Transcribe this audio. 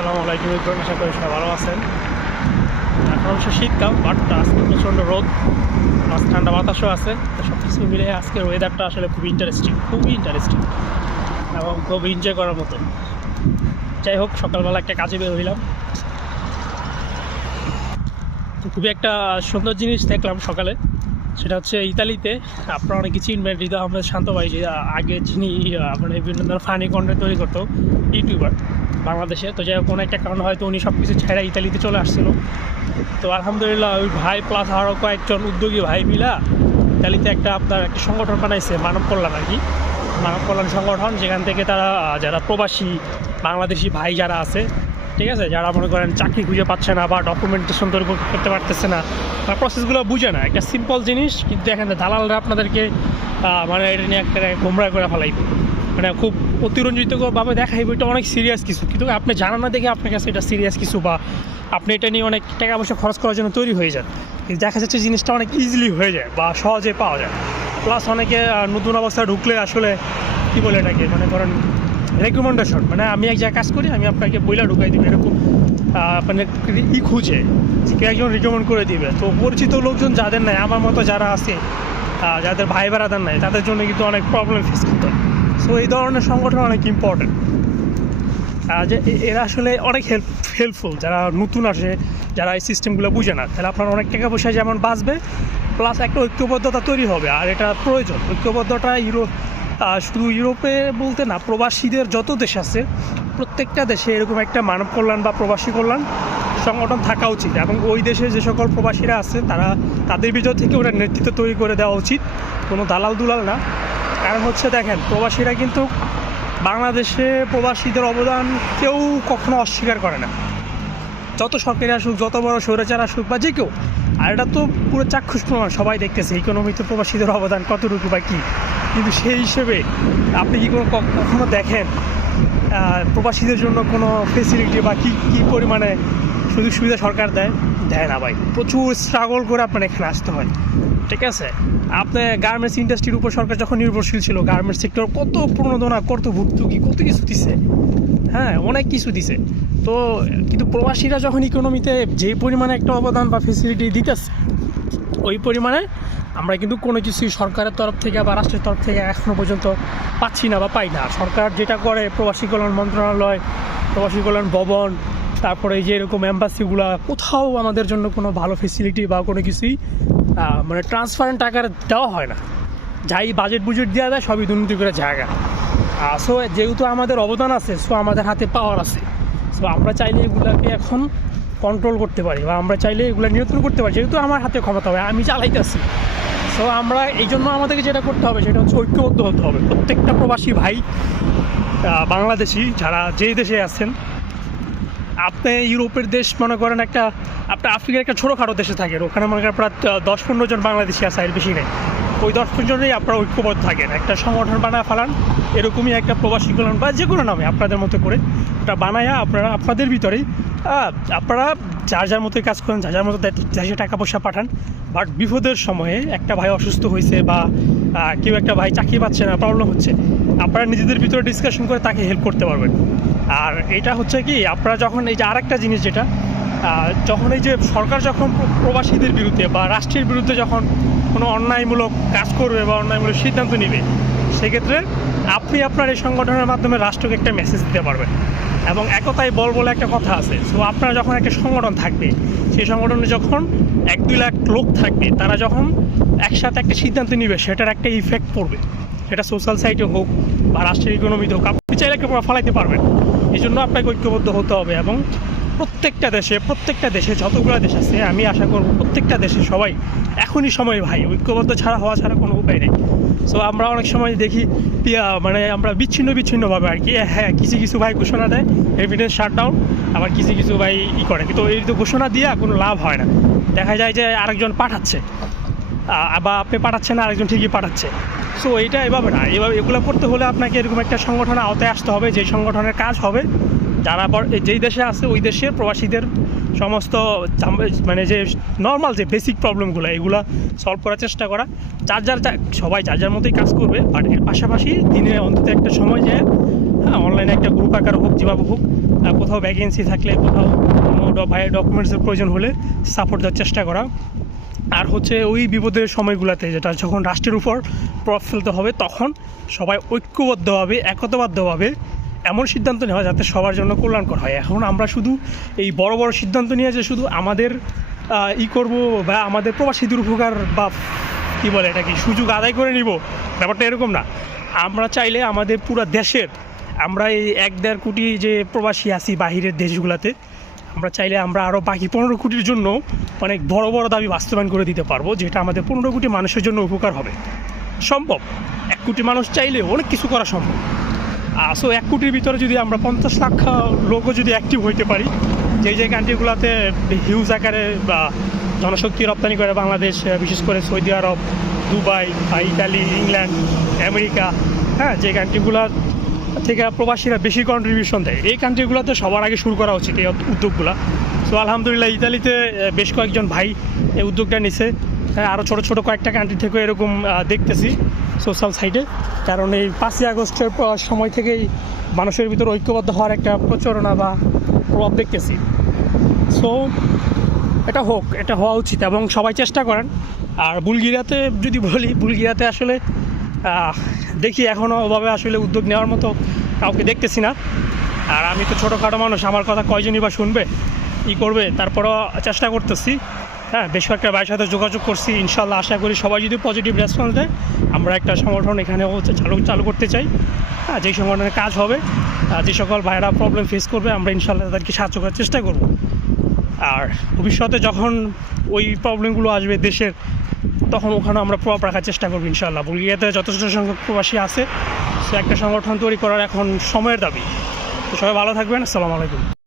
আসসালামু আলাইকুম ইব্রাহিম আশা করি সবাই ভালো আছেন। এখন অবশ্য শীতকাল বাট আজকে প্রচণ্ড রোদ মাছ ঠান্ডা বাতাসও আছে। তো সব কিছু মিলে আজকের ওয়েদারটা আসলে খুবই ইন্টারেস্টিং খুবই ইন্টারেস্টিং এবং খুব এনজয় করার মতো। যাই হোক, সকালবেলা একটা কাজে বের হইলাম। খুবই একটা সুন্দর জিনিস দেখলাম সকালে। সেটা হচ্ছে ইতালিতে। আপনারা অনেক কিছু চিনবেন হৃদয় আহমেদ শান্ত ভাই যে আগে যিনি মানে বিভিন্ন ধরনের ফানি কন্টেন্ট তৈরি করতো ইউটিউবার বাংলাদেশে। তো যাই হোক, কোনো একটা কারণ হয়তো উনি সব কিছু ছেড়ে ইতালিতে চলে আসছিল। তো আলহামদুলিল্লাহ, ওই ভাই প্লাস আরও কয়েকজন উদ্যোগী ভাই মিলা ইতালিতে একটা আপনার একটা সংগঠন বানাইছে, মানব কল্যাণ আর কি। মানব কল্যাণ সংগঠন, যেখান থেকে তারা যারা প্রবাসী বাংলাদেশি ভাই যারা আছে ঠিক আছে? যারা মনে করেন চাকরি খুঁজে পাচ্ছে না বা ডকুমেন্টেশন তৈরি করতে পারতেছে না বা প্রসেসগুলো বুঝে না। একটা সিম্পল জিনিস, কিন্তু এখানে দালালরা আপনাদেরকে মানে এটা নিয়ে একটা গোমরা করে ফেলাইবে। মানে খুব অতিরঞ্জিতভাবে দেখাইবে, এটা অনেক সিরিয়াস কিছু। কিন্তু আপনি জানা না দেখে আপনার কাছে এটা সিরিয়াস কিছু বা আপনি এটা নিয়ে অনেক টাকা পয়সা খরচ করার জন্য তৈরি হয়ে যান। দেখা যাচ্ছে জিনিসটা অনেক ইজিলি হয়ে যায় বা সহজে পাওয়া যায়। প্লাস অনেকে নতুন অবস্থায় ঢুকলে আসলে কী বলে এটাকে? মানে করেন রেকমেন্ডেশন মানে আমি এক জায়গায় কাজ করি, আমি আপনাকে বইলা ঢুকাই দিই এরকম মানে ই খুঁজে, যে একজন রিকমেন্ড করে দিবে। তো পরিচিত লোকজন যাদের নাই, আমার মতো যারা আছে যাদের ভাই বেড়াদার নাই, তাদের জন্য কিন্তু অনেক প্রবলেম ফেস করতে হয়। সো এই ধরনের সংগঠন অনেক ইম্পর্টেন্ট যে এরা আসলে অনেক হেল্প হেল্পফুল যারা নতুন আসে, যারা এই সিস্টেমগুলো বুঝে না, তাহলে আপনার অনেক টাকা পয়সা যেমন বাঁচবে প্লাস একটা ঐক্যবদ্ধতা তৈরি হবে, আর এটা প্রয়োজন। ঐক্যবদ্ধতা ইউরো শুধু ইউরোপে বলতে না, প্রবাসীদের যত দেশ আছে, প্রত্যেকটা দেশে এরকম একটা মানব কল্যাণ বা প্রবাসী কল্যাণ সংগঠন থাকা উচিত এবং ওই দেশে যে সকল প্রবাসীরা আছে, তারা, তাদের ভিতর থেকে ওরা নেতৃত্ব তৈরি করে দেওয়া উচিত। কোনো দালাল দুলাল না। কারণ হচ্ছে দেখেন, প্রবাসীরা কিন্তু বাংলাদেশে প্রবাসীদের অবদান কেউ কখনো অস্বীকার করে না। যত সরকারি আসুক, যত বড় স্বৈরাচার আসুক বা যে কেউ, আর এটা তো পুরো চাক্ষুষ প্রমাণ, সবাই দেখতেছে ইকোনমিতে প্রবাসীদের অবদান কতটুকু বা কী? কিন্তু সেই হিসেবে আপনি কি কোনো কখনো দেখেন প্রবাসীদের জন্য কোনো ফেসিলিটি বা কী কী পরিমাণে সুযোগ সুবিধা সরকার দেয়? দেয় না ভাই। প্রচুর স্ট্রাগল করে আপনার এখানে আসতে হয়। ঠিক আছে? আপনার গার্মেন্টস ইন্ডাস্ট্রির উপর সরকার যখন নির্ভরশীল ছিল গার্মেন্টস সেক্টর কত প্রণোদনা, কত ভর্তুকি, কত কিছু দিছে। হ্যাঁ অনেক কিছু দিছে। তো কিন্তু প্রবাসীরা যখন ইকোনমিতে যে পরিমাণে একটা অবদান বা ফেসিলিটি দিতেছে, ওই পরিমাণে আমরা কিন্তু কোনো কিছুই সরকারের তরফ থেকে বা রাষ্ট্রের তরফ থেকে এখনও পর্যন্ত পাচ্ছি না বা পাই না। সরকার যেটা করে, প্রবাসী কল্যাণ মন্ত্রণালয়, প্রবাসী কল্যাণ ভবন, তারপরে এই যে এরকম অ্যাম্বাসিগুলো কোথাও আমাদের জন্য কোনো ভালো ফেসিলিটি বা কোনো কিছুই মানে ট্রান্সপারেন্ট আকারে দেওয়া হয় না। যাই বাজেট বুজেট দেওয়া যায়, সবই দুর্নীতি করে জায়গা। সো যেহেতু আমাদের অবদান আছে সো আমাদের হাতে পাওয়ার আছে। সো আমরা চাইলে এগুলাকে এখন কন্ট্রোল করতে পারি বা আমরা চাইলে এগুলো নিয়ন্ত্রণ করতে পারি। যেহেতু আমার হাতে ক্ষমতা হবে আমি চালাইতেছি। সো আমরা এই জন্য আমাদেরকে যেটা করতে হবে, সেটা হচ্ছে ঐক্যবদ্ধ হতে হবে। প্রত্যেকটা প্রবাসী ভাই বাংলাদেশি যারা যেই দেশে আছেন, আপনি ইউরোপের দেশ মনে করেন একটা আপনার আফ্রিকার একটা ছোটোখাটো দেশে থাকেন, ওখানে মনে করেন প্রায় দশ পনেরো জন বাংলাদেশি আছে, এর বেশি নেই। ওই পনেরো জনেই আপনারা ঐক্যবদ্ধ থাকেন। একটা সংগঠন বানায় ফেলান, এরকমই একটা প্রবাসী কল্যাণ বা যে কোনো নামে আপনাদের মতো করে ওটা বানায়া আপনারা, আপনাদের ভিতরেই আপনারা যার যার মতোই কাজ করেন, যার যার মতো দেশে টাকা পয়সা পাঠান। বাট বিপদের সময়ে একটা ভাই অসুস্থ হয়েছে বা কেউ একটা ভাই চাকরি পাচ্ছে না প্রবলেম হচ্ছে, আপনারা নিজেদের ভিতরে ডিসকাশন করে তাকে হেল্প করতে পারবেন। আর এটা হচ্ছে কি, আপনারা যখন, এই যে আরেকটা জিনিস যেটা যখন এই যে সরকার যখন প্রবাসীদের বিরুদ্ধে বা রাষ্ট্রের বিরুদ্ধে যখন কোনো অন্যায়মূলক কাজ করবে বা অন্যায়মূলক সিদ্ধান্ত নেবে, সেক্ষেত্রে আপনি আপনার এই সংগঠনের মাধ্যমে রাষ্ট্রকে একটা মেসেজ দিতে পারবেন। এবং একতাই বল বলে একটা কথা আছে। সো আপনার যখন একটা সংগঠন থাকবে, সেই সংগঠনে যখন এক দুই লাখ লোক থাকবে, তারা যখন একসাথে একটা সিদ্ধান্ত নেবে, সেটার একটা ইফেক্ট পড়বে। সেটা সোশ্যাল সাইটে হোক বা রাষ্ট্রের ইকোনমিতে হোক, আপনি চাইলে একটা ফলাইতে পারবেন। এই জন্য আপনাকে ঐক্যবদ্ধ হতে হবে এবং প্রত্যেকটা দেশে প্রত্যেকটা দেশে যতগুলো দেশ আছে, আমি আশা করব প্রত্যেকটা দেশে সবাই এখনই সময় ভাই, ঐক্যবদ্ধ ছাড়া হওয়া ছাড়া কোনো উপায় নেই। সো আমরা অনেক সময় দেখি মানে আমরা বিচ্ছিন্ন বিচ্ছিন্নভাবে আর কি হ্যাঁ কিছু কিছু ভাই ঘোষণা দেয় এভিডেন্স শাটডাউন আবার কিছু কিছু ভাই ই করে। কিন্তু এই তো ঘোষণা দিয়ে কোনো লাভ হয় না। দেখা যায় যে আরেকজন পাঠাচ্ছে। বা আপনি পাঠাচ্ছেন আরেকজন ঠিকই পাঠাচ্ছে। সো এইটা এভাবে না। এভাবে এগুলো করতে হলে আপনাকে এরকম একটা সংগঠনের আওতায় আসতে হবে যেই সংগঠনের কাজ হবে যারা যেই দেশে আছে, ওই দেশে প্রবাসীদের সমস্ত মানে যে নর্মাল যে বেসিক প্রবলেমগুলো এগুলো সলভ করার চেষ্টা করা। যার যার সবাই যার যার মতোই কাজ করবে বাট এর পাশাপাশি দিনে অন্তত একটা সময় যে হ্যাঁ অনলাইনে একটা গ্রুপ আকার হোক, যেভাবে হোক কোথাও ভ্যাকেন্সি থাকলে, কোথাও কোনো ভাইয়ের ডকুমেন্টসের প্রয়োজন হলে সাপোর্ট দেওয়ার চেষ্টা করা। আর হচ্ছে ওই বিপদের সময়গুলোতে যেটা যখন রাষ্ট্রের উপর প্রভাব ফেলতে হবে, তখন সবাই ঐক্যবদ্ধভাবে, একতাবদ্ধভাবে এমন সিদ্ধান্ত নেওয়া যাতে সবার জন্য কল্যাণকর হয়। এখন আমরা শুধু এই বড় বড় সিদ্ধান্ত নিয়ে যে শুধু আমাদের ই করব বা আমাদের প্রবাসীদের উপকার বা কী বলে এটা কি সুযোগ আদায় করে নিব, ব্যাপারটা এরকম না। আমরা চাইলে আমাদের পুরো দেশের, আমরা এই এক দেড় কোটি যে প্রবাসী আছি বাহিরের দেশগুলোতে, আমরা চাইলে আমরা আরও বাকি পনেরো কোটির জন্য অনেক বড় বড় দাবি বাস্তবায়ন করে দিতে পারব, যেটা আমাদের পনেরো কোটি মানুষের জন্য উপকার হবে। সম্ভব। এক কোটি মানুষ চাইলে অনেক কিছু করা সম্ভব। সো এক কোটির ভিতরে যদি আমরা পঞ্চাশ লাখ লোকও যদি অ্যাক্টিভ হইতে পারি, যেই যে কান্ট্রিগুলোতে হিউজ আকারে বা জনশক্তি রপ্তানি করে বাংলাদেশ বিশেষ করে সৌদি আরব, দুবাই, বা ইতালি, ইংল্যান্ড, আমেরিকা হ্যাঁ যে কান্ট্রিগুলো থেকে প্রবাসীরা বেশি কন্ট্রিবিউশন দেয়, এই কান্ট্রিগুলোতে সবার আগে শুরু করা উচিত এই উদ্যোগগুলো। তো আলহামদুলিল্লাহ, ইতালিতে বেশ কয়েকজন ভাই এই উদ্যোগটা নিছে। হ্যাঁ আরও ছোটো ছোটো কয়েকটা কান্ট্রি থেকে এরকম দেখতেছি। সোশ্যাল সাইটে। কারণ এই পাঁচই আগস্টের সময় থেকেই মানুষের ভিতর ঐক্যবদ্ধ হওয়ার একটা প্রচারণা বা প্রভাব দেখতেছি। সো এটা হোক, এটা হওয়া উচিত এবং সবাই চেষ্টা করেন। আর বুলগিরাতে যদি বলি বুলগিরাতে আসলে দেখি এখনও ওভাবে আসলে উদ্যোগ নেওয়ার মতো কাউকে দেখতেছি না। আর আমি তো ছোটোখাটো মানুষ, আমার কথা কয়জনই বা শুনবে ই করবে, তারপরও চেষ্টা করতেছি। হ্যাঁ বেশ কয়েকটা ভাইয়ের সাথে যোগাযোগ করছি। ইনশাল্লাহ আশা করি সবাই যদি পজিটিভ রেসপন্স দেয়, আমরা একটা সংগঠন এখানে চালু চালু করতে চাই। হ্যাঁ যেই সংগঠনের কাজ হবে যে সকল ভাইয়েরা প্রবলেম ফেস করবে, আমরা ইনশাল্লাহ তাদেরকে সাহায্য করার চেষ্টা করব। আর ভবিষ্যতে যখন ওই প্রবলেমগুলো আসবে দেশের, তখন ওখানে আমরা প্রভাব রাখার চেষ্টা করব ইনশাল্লাহ বুলগিয়াতে যথেষ্ট সংখ্যক প্রবাসী আছে, সে একটা সংগঠন তৈরি করার এখন সময়ের দাবি। তো সবাই ভালো থাকবেন, আসসালামু আলাইকুম।